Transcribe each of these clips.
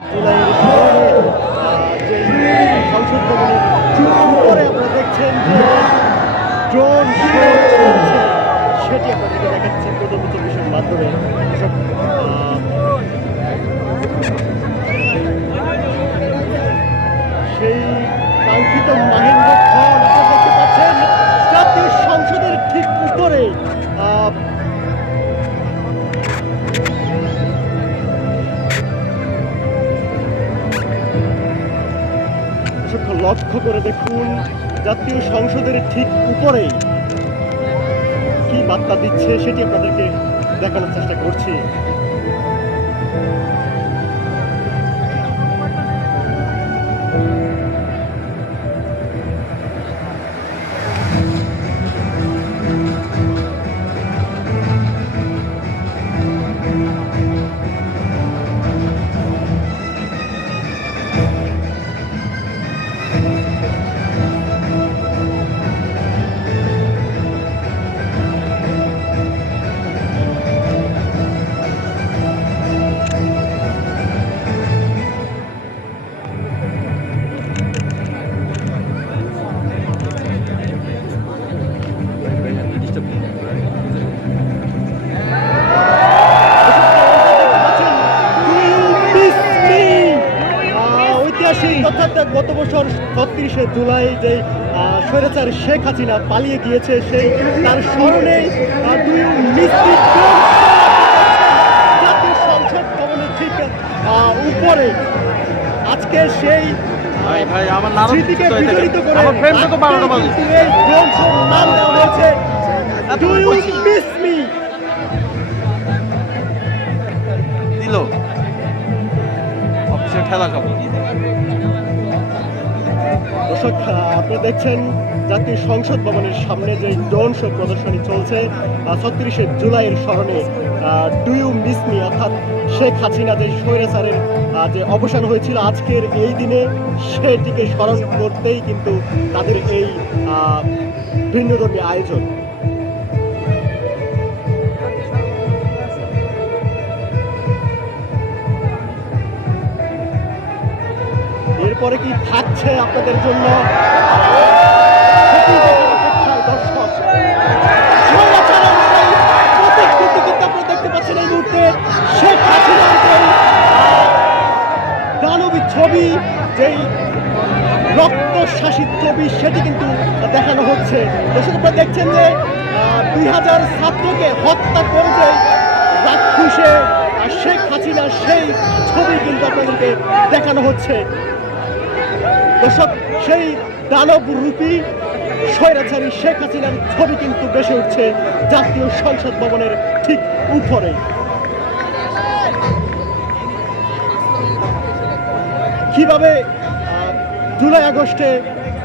জুলাইয়ের যে সংসদ ভবনের উপরে আপনারা দেখছেন যে ড্রোন শো চলছে, সেটি আপনাদেরকে দেখাচ্ছি প্রথম টেলিভিশনের মাধ্যমে। এসব সেই কাঙ্ক্ষিত মাহেন্দ্র খন আপনারা দেখতে পাচ্ছেন জাতীয় সংসদের ঠিক উপরে। লক্ষ্য করে দেখুন জাতীয় সংসদের ঠিক উপরে কি বার্তা দিচ্ছে সেটি আপনাদেরকে দেখানোর চেষ্টা করছি। গত বছর ৩৬শে জুলাই যে স্বৈরাচার শেখ হাসিনা পালিয়ে গিয়েছে, সেই তার স্মরণে জাতীয় সংসদ ভবনের ঠিক উপরে আজকে সেই স্মৃতিকে বিজড়িত করে এই ড্রোন শোর নাম দেওয়া হয়েছে ডু ইউ মিস মি। দিল অফিসের ঠেলা খাবো। দর্শক, আপনারা দেখছেন জাতীয় সংসদ ভবনের সামনে যে ড্রোন শো প্রদর্শনী চলছে ৩৬শে জুলাইয়ের স্মরণে ডু ইউ মিস মি, অর্থাৎ শেখ হাসিনা যে স্বৈরাচারের যে অবসান হয়েছিল আজকের এই দিনে, সেটিকে স্মরণ করতেই কিন্তু তাদের এই ভিন্নধর্মী আয়োজন। এরপরে কি থাকছে আপনাদের জন্য দর্শক, দেখতে পাচ্ছেন এই মুহূর্তে শেখ হাসিনার দানবী ছবি, যেই রক্ত শাসিত ছবি, সেটি কিন্তু দেখানো হচ্ছে। দর্শক, আপনারা দেখছেন যে ২০০০ ছাত্রকে হত্যা করে যে রাক্ষসে শেখ হাসিনার সেই ছবি কিন্তু আপনাদেরকে দেখানো হচ্ছে। দর্শক, সেই দানব রূপী স্বৈরাচারী শেখ হাসিনার ছবি কিন্তু বেশি উঠছে জাতীয় সংসদ ভবনের ঠিক উপরে। কিভাবে জুলাই আগস্টে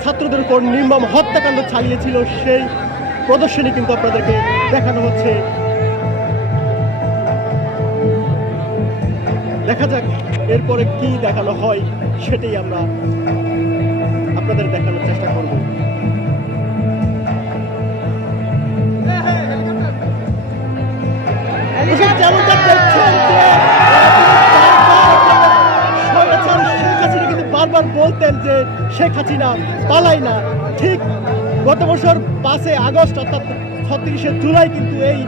ছাত্রদের উপর নির্মম হত্যাকাণ্ড চালিয়েছিল সেই প্রদর্শনী কিন্তু আপনাদেরকে দেখানো হচ্ছে। দেখা যাক এরপরে কি দেখানো হয়, সেটাই আমরা আপনাদের দেখানোর চেষ্টা করব। যেমনটা দেখছেন যে শেখ হাসিনা কিন্তু বারবার বলতেন যে শেখ হাসিনা পালাই না। ঠিক গত বছর ৫ আগস্ট অর্থাৎ ৩৬শে জুলাই কিন্তু এই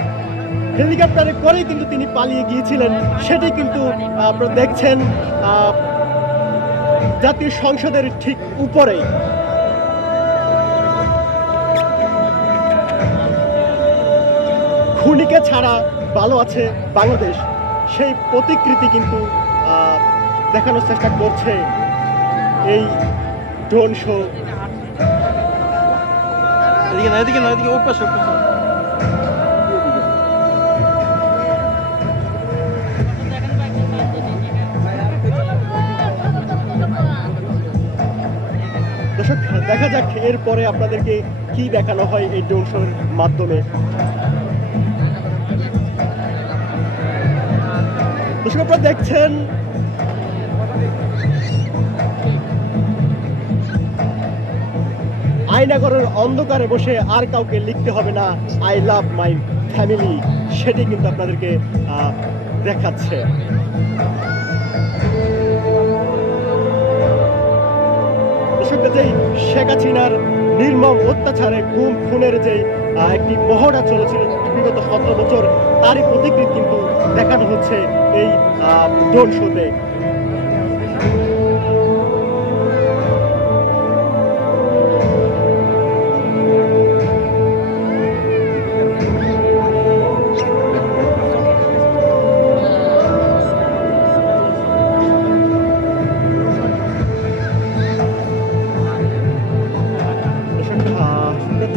হেলিকপ্টারে করেই কিন্তু তিনি পালিয়ে গিয়েছিলেন। সেটি কিন্তু আপনারা দেখছেন জাতীয় সংসদের ঠিক উপরে। খুনিকে ছাড়া ভালো আছে বাংলাদেশ, সেই প্রতিকৃতি কিন্তু দেখানোর চেষ্টা করছে এই ড্রোন শো। এদিকে না, ওই পাশে। দর্শক, দেখা যাক এরপরে আপনাদেরকে কি দেখানো হয় এই ড্রোন শোর মাধ্যমে। দর্শক, আপনারা দেখছেন আয়নাঘরের অন্ধকারে বসে আর কাউকে লিখতে হবে না আই লাভ মাই ফ্যামিলি, সেটি কিন্তু আপনাদেরকে দেখাচ্ছে। শেখ হাসিনার নির্মম অত্যাচারে গুম খুনের যে একটি মহড়া চলেছিল বিগত 17 বছর, তারই প্রতিকৃতি কিন্তু দেখানো হচ্ছে এই ড্রোন শোতে।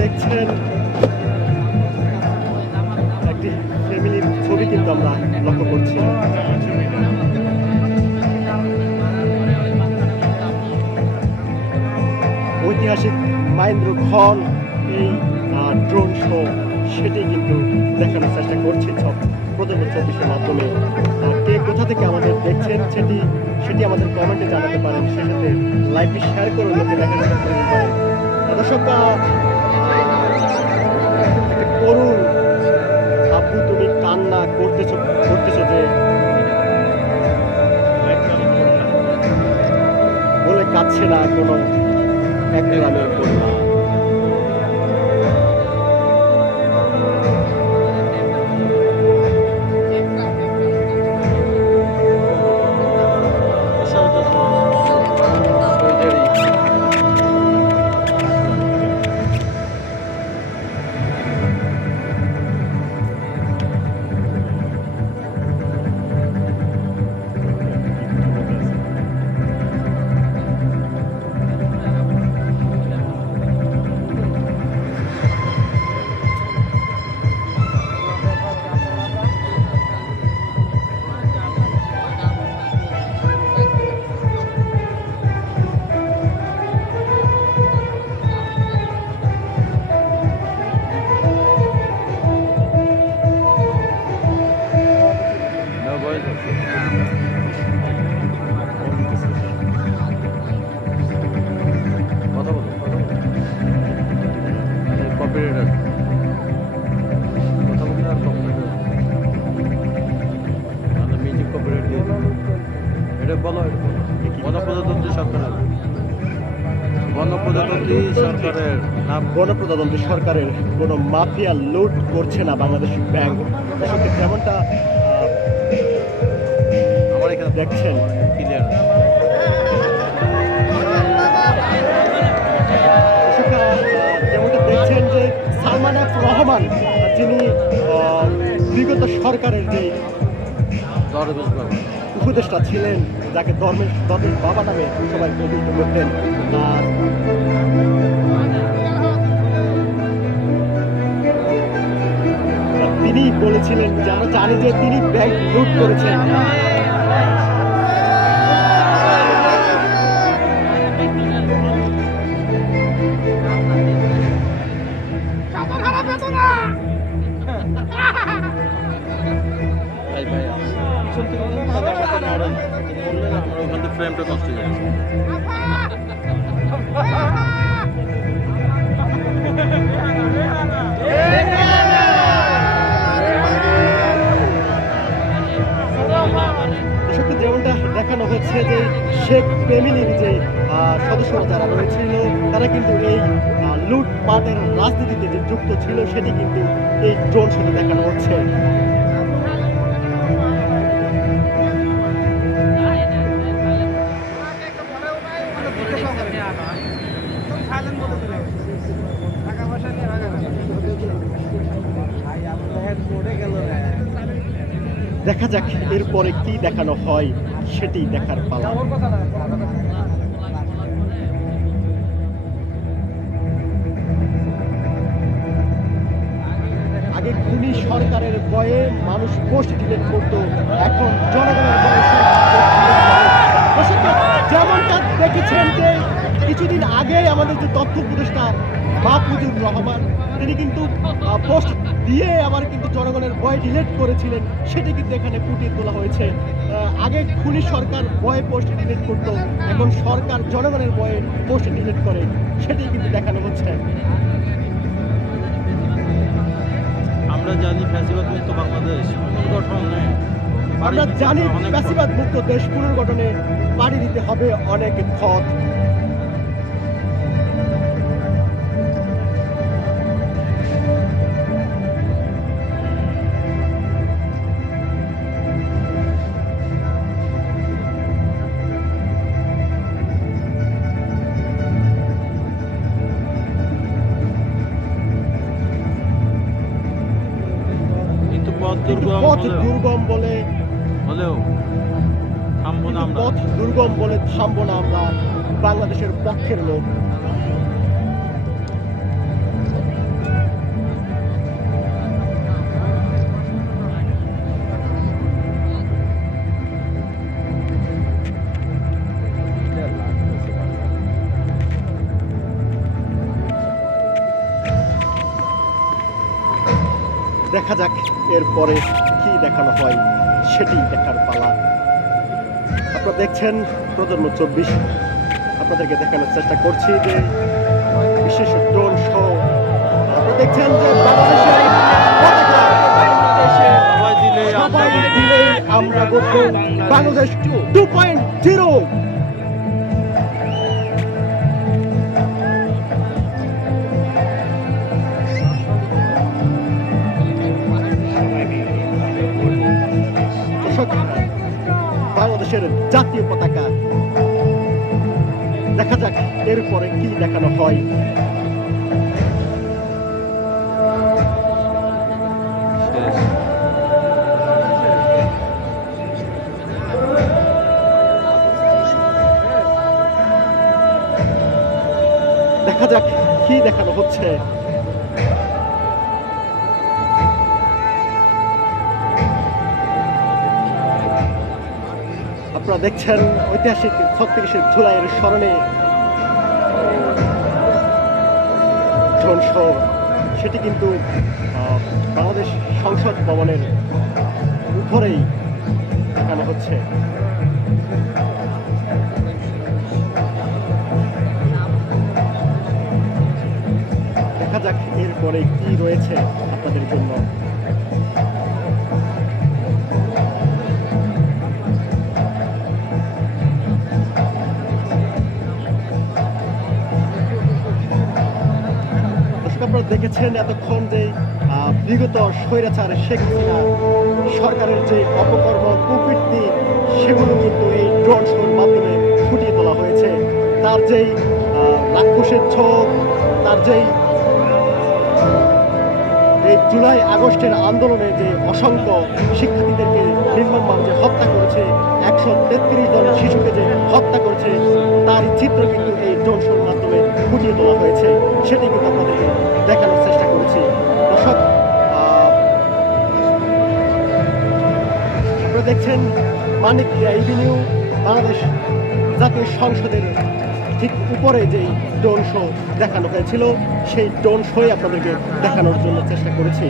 দেখছেন একটি ফ্যামিলির ছবি কিন্তু আমরা লক্ষ্য করছি। ঐতিহাসিক মহেন্দ্র খন এই ড্রোন শো সেটি কিন্তু দেখানোর চেষ্টা করছে প্রজন্ম 24-এর মাধ্যমে। কে কোথা থেকে আমাদের দেখছেন সেটি আমাদের কমেন্টে জানাতে পারেন, সেই সাথে লাইভটি শেয়ার করে লোকে দেখাতে পারেন। দর্শক, করুন আব্বু তুমি কান্না করতেছো যে বলে কাঁদছে না কোনো এক গ্রামের কন্যা। গণপ্রজাতন্ত্রী সরকারের কোনো মাফিয়া লুট করছে না বাংলাদেশ ব্যাংক। যেমনটা আমার এখানে দেখছেন ক্লিয়ার। যেমনটা দেখছেন যে সালমান এফ রহমান, যিনি বিগত সরকারের যে উপদেষ্টা ছিলেন, যাকে ধর্মের বাবা নামে সবাই অভিহিত করতেন, তিনি বলেছিলেন যে আমরা জানি যে তিনি ব্যাংক লুট করেছেন। ফ্রেমটা নষ্ট হয়ে যাচ্ছে। যেমনটা দেখানো হচ্ছে যে শেখ ফ্যামিলির যে সদস্যরা যারা রয়েছিল, তারা কিন্তু এই লুটপাটের রাজনীতিতে যে যুক্ত ছিল সেটি কিন্তু এই ড্রোন শোতে দেখানো হচ্ছে। দেখা যাক এরপরে কি দেখানো হয়, সেটি দেখার পালা। আগে খুনি সরকারের ভয়ে মানুষ পোস্ট ডিলিট করত, এখন জনগণের ভয়ে যেমনটা দেখেছেন যে কিছুদিন আগে আমাদের যে তথ্য উপদেষ্টা মাহফুজুর রহমান, তিনি কিন্তু পোস্ট দিয়ে আবার কিন্তু জনগণের ভয় ডিলিট করেছিলেন, সেটি কিন্তু এখানে ফুটিয়ে তোলা হয়েছে। আগে খুনি সরকার ভয়ে পোস্ট ডিলিট করতো, এখন সরকার জনগণের ভয়ে পোস্ট ডিলিট করে, সেটি কিন্তু দেখানো হচ্ছে। আমরা জানি ফ্যাসিবাদ মুক্ত বাংলাদেশ পুনর্গঠনে, আমরা জানি ফ্যাসিবাদ মুক্ত দেশ পুনর্গঠনে পাড়ি দিতে হবে অনেক পথ। কিন্তু দুর্গম পথ হলেও দুর্গম বলে হলেও থামবো না আমরা। পথ দুর্গম বলে থামবো না আমরা, বাংলাদেশের পক্ষের লোক। দেখা যাক এরপরে কি দেখানো হয়, সেটি দেখার পালা। আপনারা দেখছেন প্রজন্ম 24, আপনাদেরকে দেখানোর চেষ্টা করছি যে বিশেষ ড্রোন শো। আপনারা দেখছেন যে বাংলাদেশের পতাকা সবাই দিলে সবাই দিলেই আমরা গড়ব বাংলাদেশ 2.0। দর্শক, বাংলাদেশের জাতীয় পতাকা, দেখা যাক এরপরে কি দেখানো হয়। দেখা যাক কি দেখানো হচ্ছে। আপনারা দেখছেন ঐতিহাসিক 36শে জুলাইয়ের স্মরণে ড্রোন শো, সেটি কিন্তু বাংলাদেশ সংসদ ভবনের উপরেই দেখানো হচ্ছে। দেখা যাক এরপরে কি রয়েছে আপনাদের জন্য। আপনারা দেখেছেন এতক্ষণ যে বিগত স্বৈরাচার শেখ হাসিনা সরকারের যে অপকর্ম কুকীর্তি, সেগুলো কিন্তু এই ড্রোন শোর মাধ্যমে ফুটিয়ে তোলা হয়েছে। তার যেই রাক্ষসের ছোপ, তার যেই এই জুলাই আগস্টের আন্দোলনে যে অসংখ্য শিক্ষার্থীদেরকে নির্মমভাবে হত্যা করেছে, 133 জন শিশুকে যে হত্যা করেছে, তার চিত্র কিন্তু এই ড্রোন শোর মাধ্যমে ফুটিয়ে তোলা হয়েছে। সেটি কিন্তু আপনাদেরকে দেখানোর চেষ্টা করেছি। দর্শক, আপনারা দেখছেন মানিক এভিনিউ, বাংলাদেশ জাতীয় সংসদের ঠিক উপরে যেই ড্রোন শো দেখানো হয়েছিল, সেই ড্রোন শোই আপনাদেরকে দেখানোর জন্য চেষ্টা করেছি।